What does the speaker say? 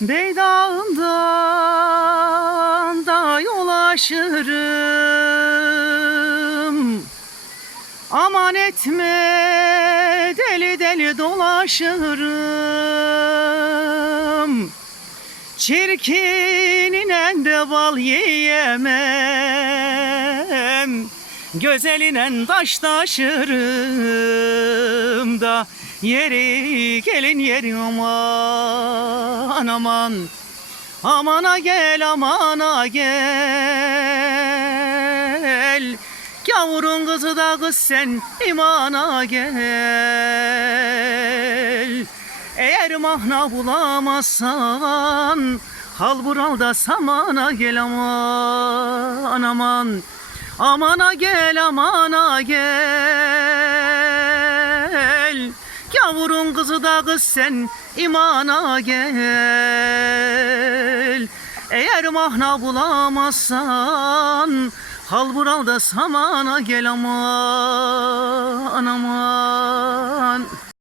Beydağından da yol aşırım. Aman etme deli deli dolaşırım. Çirkininen de bal yiyemem. Güzelinen taş taşırım da Yeri gelin yeri aman aman. Amana gel amana gel. Gavurun kızı da kız sen imana gel. Eğer mahna bulamazsan Hal buralda samana gel aman aman. Amana gel amana gel Gavurun kızı da kız sen imana gel. Eğer mahna bulamazsan Hal buralda samana gel aman aman